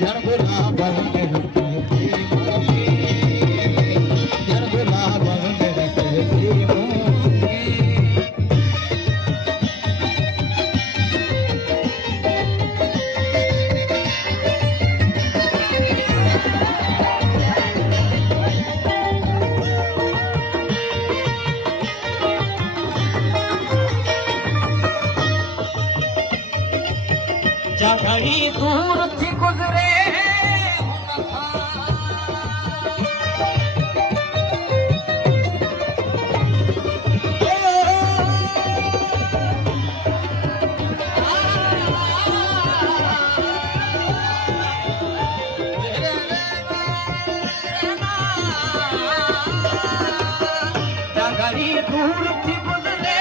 जन गुलाबन में रखे थी मोके, जन गुलाबन में रखे थी मोके। जा घड़ी दूर थी गुजरे दूर थी गुजरे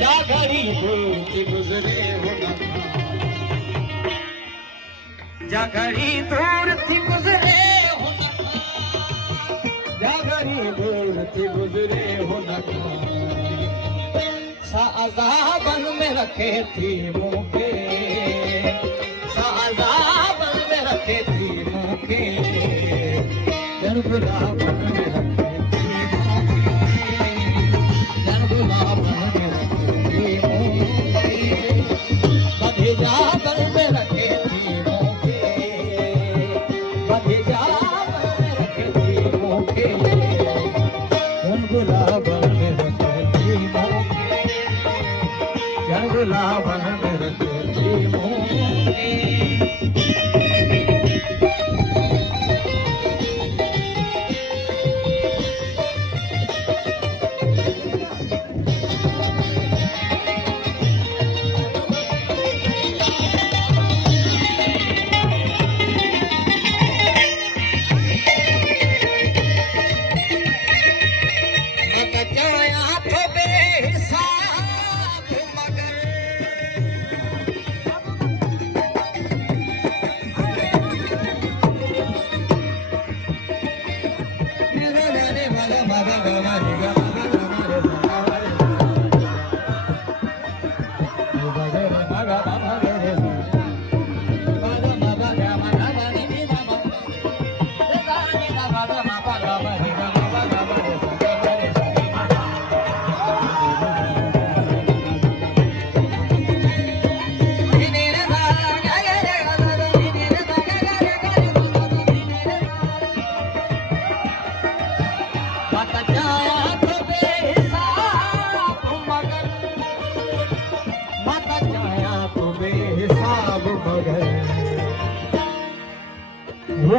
जा घड़ी दूर थी गुजरे जा घड़ी दूर थी गुजरे जा घड़ी दूर थी गुजरे हो साज़ाबन में रखे थी मोके, साज़ाबन में रखे थी मोके, जन गुलाबन में रखे थी मोके, जन गुलाबन में रखे थी मोके, बधिजा बन में रखे थी मोके, बधिजा बन में रखे थी मोके, जन गुलाबन में रखे थी मोके, जन गुलाबन में रखे थी मोके।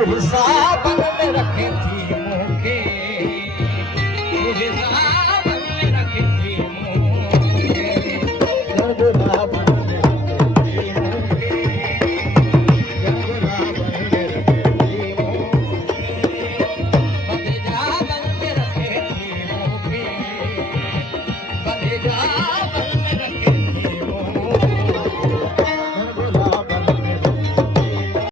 हिसाबन में रखे थी मोके, हिसाब